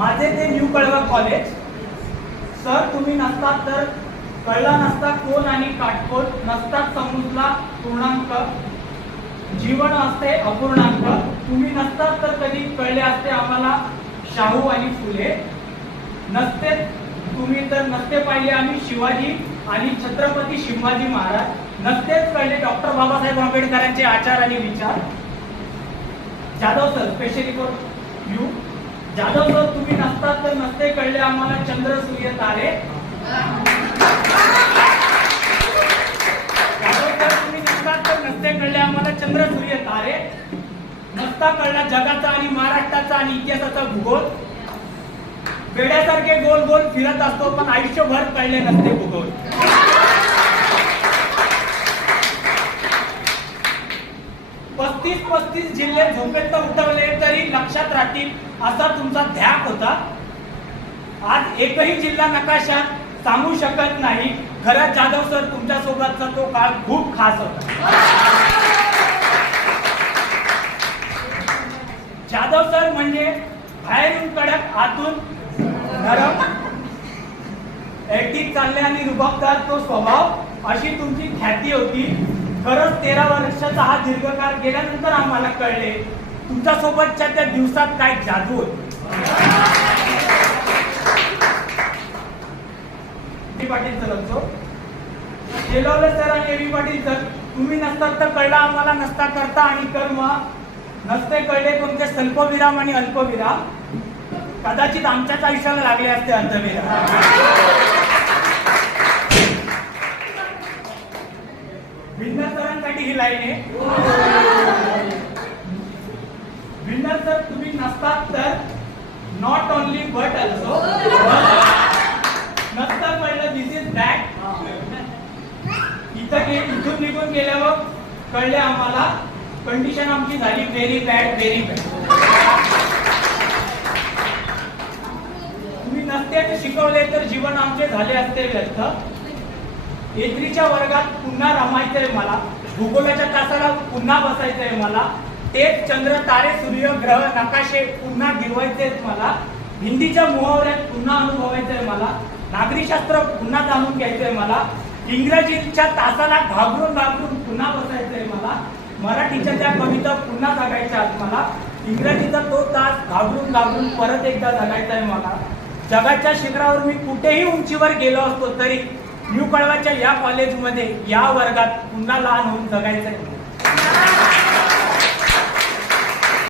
माझे ते न्यू कळवा कॉलेज. सर तुम्ही नसतात तर कळला नसता कोण आणि काटकोट, नसतात समजला पूर्णांक, जीवन असते अपूर्णांक. तुम्ही नसतात तर कधी कळले असते आम्हाला शाहू आणि फुले. नसते तुम्ही तर नसते पाहिले आम्ही शिवाजी आणि छत्रपती शिवाजी महाराज. नसतेच कळले डॉक्टर बाबासाहेब आंबेडकरांचे आचार आणि विचार. Jadhav sir specially for you. Jadhav sir तुम्ही नसतात तर नसते कळले आम्हाला चंद्र सूर्य तारे. जाधव सर तुम्ही नसतात तर नसते कळले आम्हाला चंद्र सूर्य तारे. नसता कळला जगाचा आणि महाराष्ट्राचा आणि इतिहासाचा भूगोल. वेड्यासारखे गोल गोल फिरत असतो पण आयुष्यभर कळले नसते भूगोल. 35 जिल्हे झोपेत उठवले तरी लक्षात राहतील असा तुमचा ध्याक होता. आज एकही जिल्हा नकाशात सांगू शकत नाही. खरं जाधव सर तुमच्या सोबतचा तो काळ खूप खास होता. जाधव सर म्हणजे बाहेरून कडक आतून नरम, एकटी चालले आणि रुबाबदार तो स्वभाव, अशी तुमची ख्याती होती. खरंच 13 वर्षाचा हा दीर्घकाळ गेल्यानंतर आम्हाला कळले तुमच्या सोबतच्या त्या दिवसात काय जादू होती. पाटील सर असो, शेलवले सर आणि एबी पाटील सर तुम्ही नसतात तर कळला आम्हाला नसता करता आणि कर्म. नसते कळले तुमचे स्वल्पविराम आणि अल्पविराम. कदाचित आमच्याच आयुष्याला लागले असते अर्धविराम. भिन्नर सरांसाठी ही लाईन आहे. भिन्नर सर तुम्ही नसतात तर नॉट ओनली बट ऑल्सो. नसतं कळलं दिस इज बॅड. इथून निघून गेल्यावर कळले आम्हाला कंडिशन आमची झाली व्हेरी बॅड व्हेरी बॅड. तुम्ही नसते शिकवले तर जीवन आमचे झाले असते व्यर्थ. एत्रीच्या वर्गात पुन्हा रमायचंय मला, भूगोलाच्या तासाला पुन्हा बसायचंय मला. तेच चंद्र तारे सूर्य ग्रह नकाशे पुन्हा गिरवायचेत मला. हिंदीच्या मुहावऱ्यात पुन्हा अनुभवायचंय मला. नागरिकशास्त्र पुन्हा जाणून घ्यायचंय मला. इंग्रजीच्या तासाला घाबरून घाबरून पुन्हा बसायचंय मला. मराठीच्या त्या कविता पुन्हा जगायच्या मला. इंग्रजीचा तो तास घाबरून घाबरून परत एकदा जगायचा आहे मला. जगाच्या शिखरावर मी कुठेही उंचीवर गेलो असतो तरी न्यू कळवाच्या या कॉलेजमध्ये या वर्गात पुन्हा लहान होऊन जगायचंय.